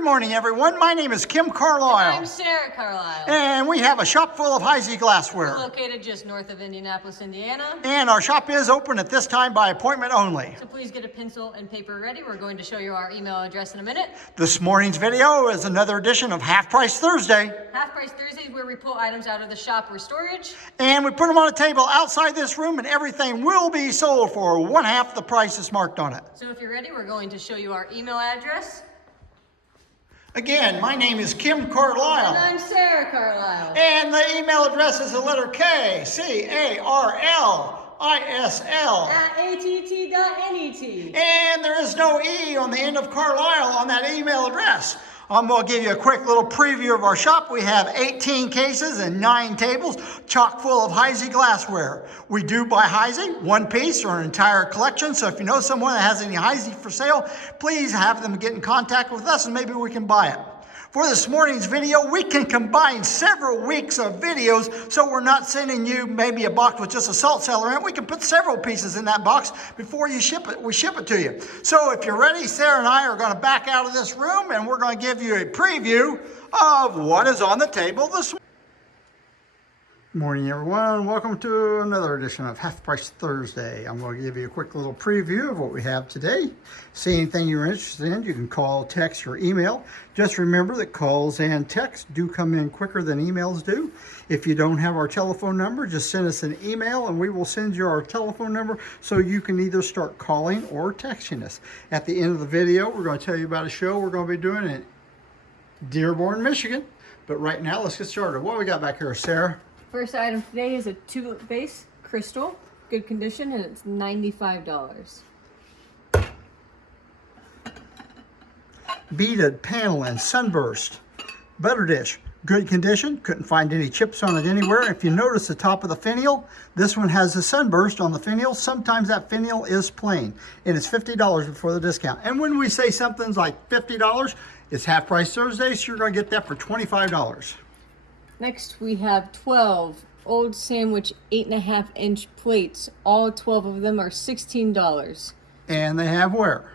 Good morning, everyone. My name is Kim Carlisle. I'm Sarah Carlisle. And we have a shop full of Heisey glassware. We're located just north of Indianapolis, Indiana. And our shop is open at this time by appointment only. So please get a pencil and paper ready. We're going to show you our email address in a minute. This morning's video is another edition of Half Price Thursday. Half Price Thursdays, where we pull items out of the shop or storage. And we put them on a table outside this room, and everything will be sold for one half the price that's marked on it. So if you're ready, we're going to show you our email address. Again, my name is Kim Carlisle. And I'm Sarah Carlisle. And the email address is the letter K, C-A-R-L-I-S-L. At att.net. And there is no E on the end of Carlisle on that email address. I'm going to give you a quick little preview of our shop. We have 18 cases and 9 tables, chock full of Heisey glassware. We do buy Heisey, one piece or an entire collection. So if you know someone that has any Heisey for sale, please have them get in contact with us and maybe we can buy it. For this morning's video, we can combine several weeks of videos, so we're not sending you maybe a box with just a salt cellar in it. We can put several pieces in that box before you ship it. We ship it to you. So if you're ready, Sarah and I are going to back out of this room and we're going to give you a preview of what is on the table this morning. Morning, everyone. Welcome to another edition of Half Price Thursday. I'm going to give you a quick little preview of what we have today. See anything you're interested in, you can call, text, or email. Just remember that calls and texts do come in quicker than emails do. If you don't have our telephone number, just send us an email and we will send you our telephone number so you can either start calling or texting us. At the end of the video, we're going to tell you about a show we're going to be doing in Dearborn, Michigan. But right now, let's get started. What we got back here, Sarah? First item today is a tulip vase crystal, good condition, and it's $95. Beaded panel and sunburst butter dish, good condition, couldn't find any chips on it anywhere. If you notice the top of the finial, this one has a sunburst on the finial. Sometimes that finial is plain, and it's $50 before the discount. And when we say something's like $50, it's Half Price Thursday, so you're going to get that for $25. Next, we have 12 Old Sandwich 8.5-inch plates. All 12 of them are $16. And they have where?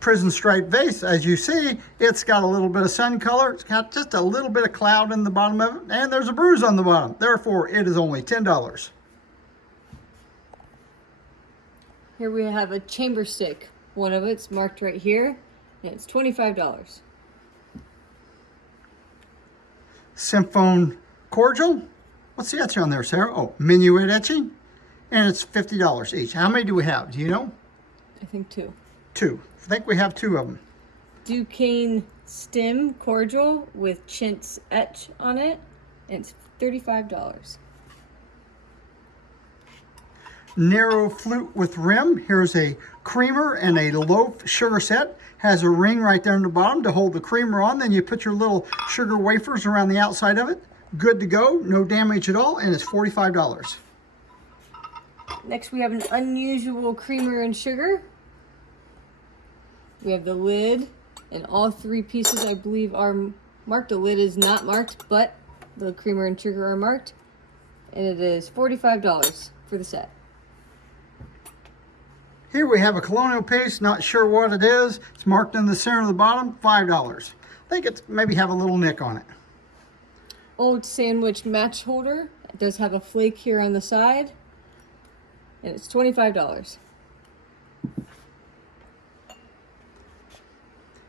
Prison stripe vase. As you see, it's got a little bit of sun color. It's got just a little bit of cloud in the bottom of it, and there's a bruise on the bottom. Therefore, it is only $10. Here we have a chamber stick. One of it's marked right here, and it's $25. Symphone cordial. What's the etching on there, Sarah? Oh, minuet etching. And it's $50 each. How many do we have? Do you know? I think 2. 2. I think we have 2 of them. Duquesne stem cordial with chintz etch on it. And it's $35. Narrow flute with rim. Here's a creamer and a loaf sugar set. Has a ring right there in the bottom to hold the creamer on. Then you put your little sugar wafers around the outside of it. Good to go, no damage at all, and it's $45. Next we have an unusual creamer and sugar. We have the lid, and all 3 pieces I believe are marked. The lid is not marked, but the creamer and sugar are marked. And it is $45 for the set. Here we have a colonial piece, not sure what it is. It's marked in the center of the bottom, $5. I think it's maybe have a little nick on it. Old Sandwich match holder. It does have a flake here on the side. And it's $25.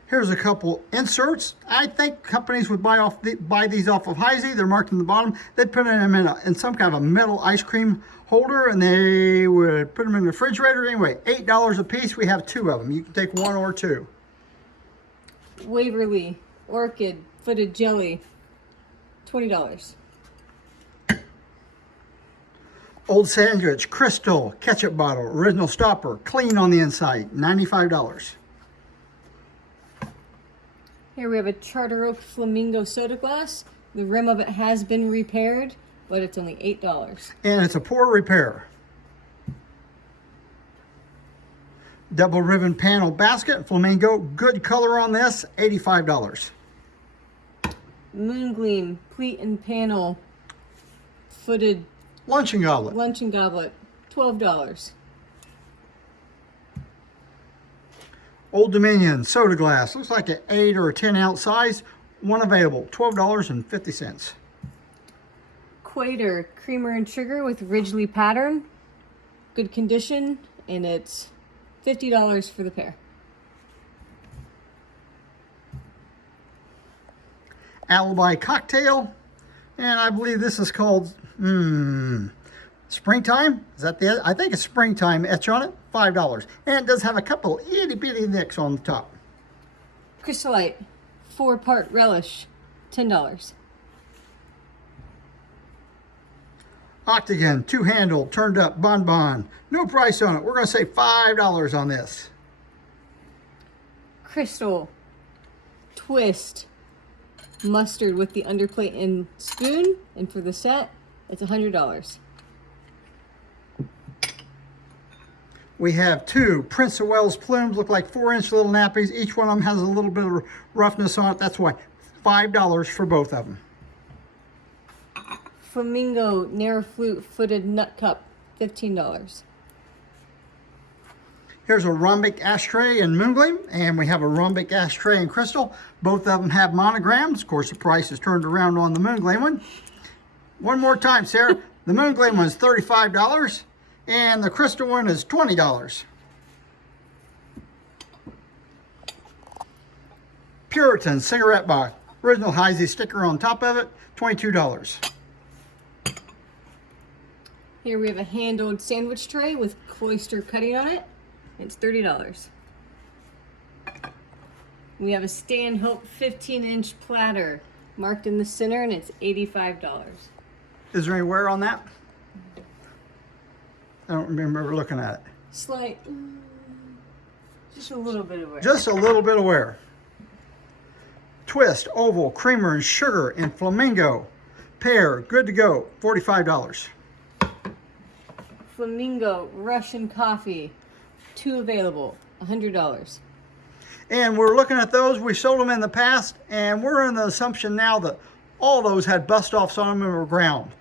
Here's a couple inserts. I think companies would buy these off of Heisey. They're marked in the bottom. They'd put them in some kind of a metal ice cream holder, and they would put them in the refrigerator. Anyway, $8 a piece. We have 2 of them. You can take 1 or 2. Waverly Orchid Footed Jelly, $20. Old Sandwich Crystal Ketchup Bottle, original stopper, clean on the inside, $95. Here we have a Charter Oak Flamingo soda glass. The rim of it has been repaired, but it's only $8. And it's a poor repair. Double ribbon panel basket, flamingo, good color on this, $85. Moon Gleam pleat and panel footed luncheon goblet, $12. Old Dominion soda glass. Looks like an 8 or a 10 ounce size. One available, $12.50. Quater creamer and sugar with Ridgely pattern. Good condition, and it's $50 for the pair. Alibi cocktail, and I believe this is called Springtime. Is that the? I think it's Springtime etch on it. $5, and it does have a couple itty bitty nicks on the top. Crystallite 4-part relish, $10. Octagon 2-handle turned up bonbon. No price on it. We're going to say $5 on this. Crystal twist mustard with the underplate and spoon, and for the set, it's $100. We have 2 Prince of Wales plumes, look like 4-inch little nappies. Each one of them has a little bit of roughness on it. That's why $5 for both of them. Flamingo narrow flute footed nut cup, $15. Here's a rhombic ashtray in Moongleam, and we have a rhombic ashtray in Crystal. Both of them have monograms. Of course, the price is turned around on the Moongleam one. One more time, Sarah. The Moongleam one is $35, and the Crystal one is $20. Puritan cigarette box. Original Heisey sticker on top of it, $22. Here we have a handled sandwich tray with cloister cutting on it. It's $30. We have a Stanhope 15-inch platter marked in the center, and it's $85. Is there any wear on that? I don't remember looking at it. Slight, just a little bit of wear. Just a little bit of wear. Twist, oval, creamer, and sugar in flamingo. Pair, good to go, $45. Flamingo Russian coffee, 2 available, $100. And we're looking at those. We sold them in the past, and we're in the assumption now that all those had bust-offs on them and were ground.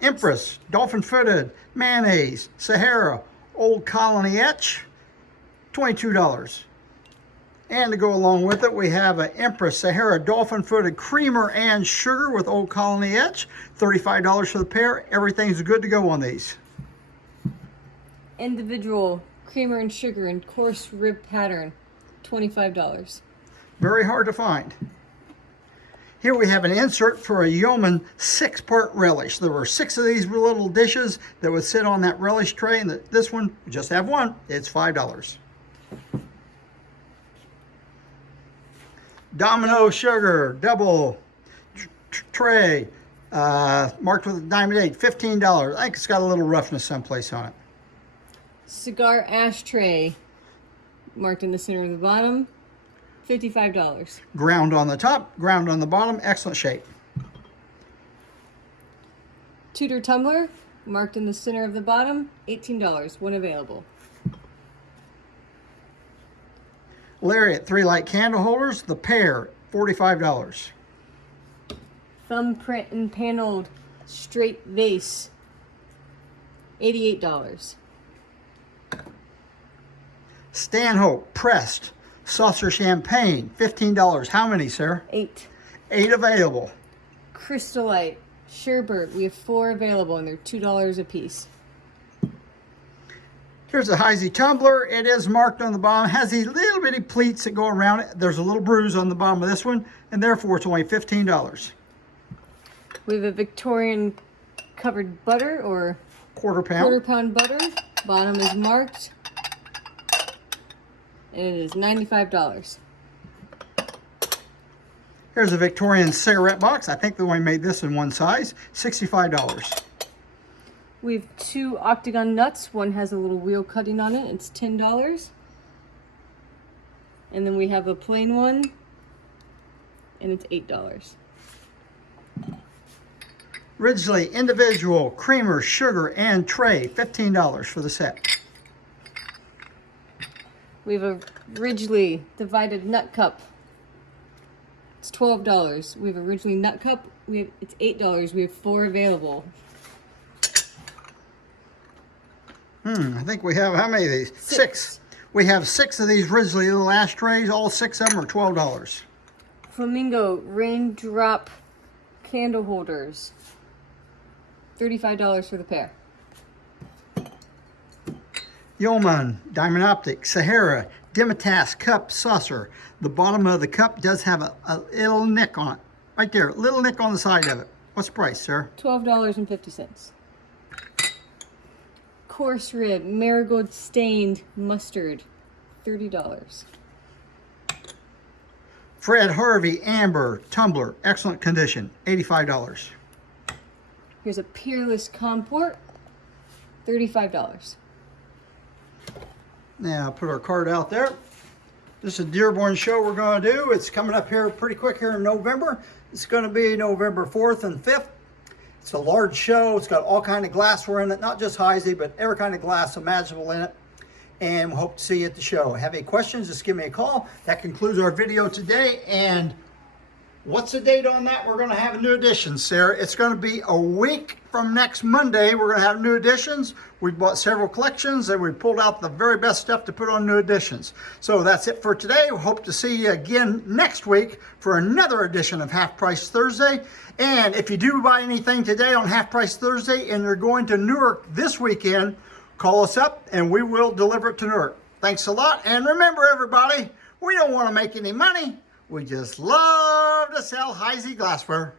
Empress, dolphin-footed, mayonnaise, Sahara, Old Colony etch, $22. And to go along with it, we have an Empress Sahara dolphin-footed creamer and sugar with Old Colony etch, $35 for the pair. Everything's good to go on these. Individual creamer and sugar in coarse rib pattern, $25. Very hard to find. Here we have an insert for a Yeoman 6-part relish. There were 6 of these little dishes that would sit on that relish tray, and this one, we just have one. It's $5. Domino sugar, double tray, marked with a diamond 8, $15. I think it's got a little roughness someplace on it. Cigar ashtray, marked in the center of the bottom, $55. Ground on the top, ground on the bottom, excellent shape. Tudor tumbler, marked in the center of the bottom, $18, one available. Lariat 3-light candle holders, the pair, $45. Thumbprint and paneled straight vase, $88. Stanhope pressed saucer champagne, $15. How many, sir? 8. 8 available. Crystallite sherbet, we have 4 available, and they're $2 a piece. Here's a Heisey tumbler. It is marked on the bottom. Has these little bitty pleats that go around it. There's a little bruise on the bottom of this one, and therefore it's only $15. We have a Victorian covered butter, or Quarter pound butter. Bottom is marked, and it is $95. Here's a Victorian cigarette box. I think they only made this in one size, $65. We have 2 octagon nuts. One has a little wheel cutting on it. It's $10. And then we have a plain one, and it's $8. Ridgely individual creamer, sugar, and tray, $15 for the set. We have a Ridgely divided nut cup. It's $12. We have a Ridgely nut cup. It's $8. We have 4 available. I think we have, how many of these? Six. We have 6 of these Risley little ashtrays. All 6 of them are $12. Flamingo raindrop candle holders. $35 for the pair. Yeoman, Diamond Optic, Sahara, Dimitas cup saucer. The bottom of the cup does have a little nick on it. Right there, little nick on the side of it. What's the price, sir? $12.50. Coarse rib, marigold stained mustard. $30. Fred Harvey Amber tumbler, excellent condition, $85. Here's a Peerless Comport. $35. Now, I'll put our card out there. This is a Dearborn show we're going to do. It's coming up here pretty quick here in November. It's going to be November 4th and 5th. It's a large show. It's got all kind of glassware in it, not just Heisey, but every kind of glass imaginable in it. And we hope to see you at the show. Have any questions, just give me a call. That concludes our video today. And what's the date on that? We're going to have a new edition, Sarah. It's going to be a week from next Monday. We're going to have new editions. We bought several collections and we pulled out the very best stuff to put on new editions. So that's it for today. We hope to see you again next week for another edition of Half Price Thursday. And if you do buy anything today on Half Price Thursday and you're going to Newark this weekend, call us up and we will deliver it to Newark. Thanks a lot. And remember, everybody, we don't want to make any money. We just love to sell Heisey glassware.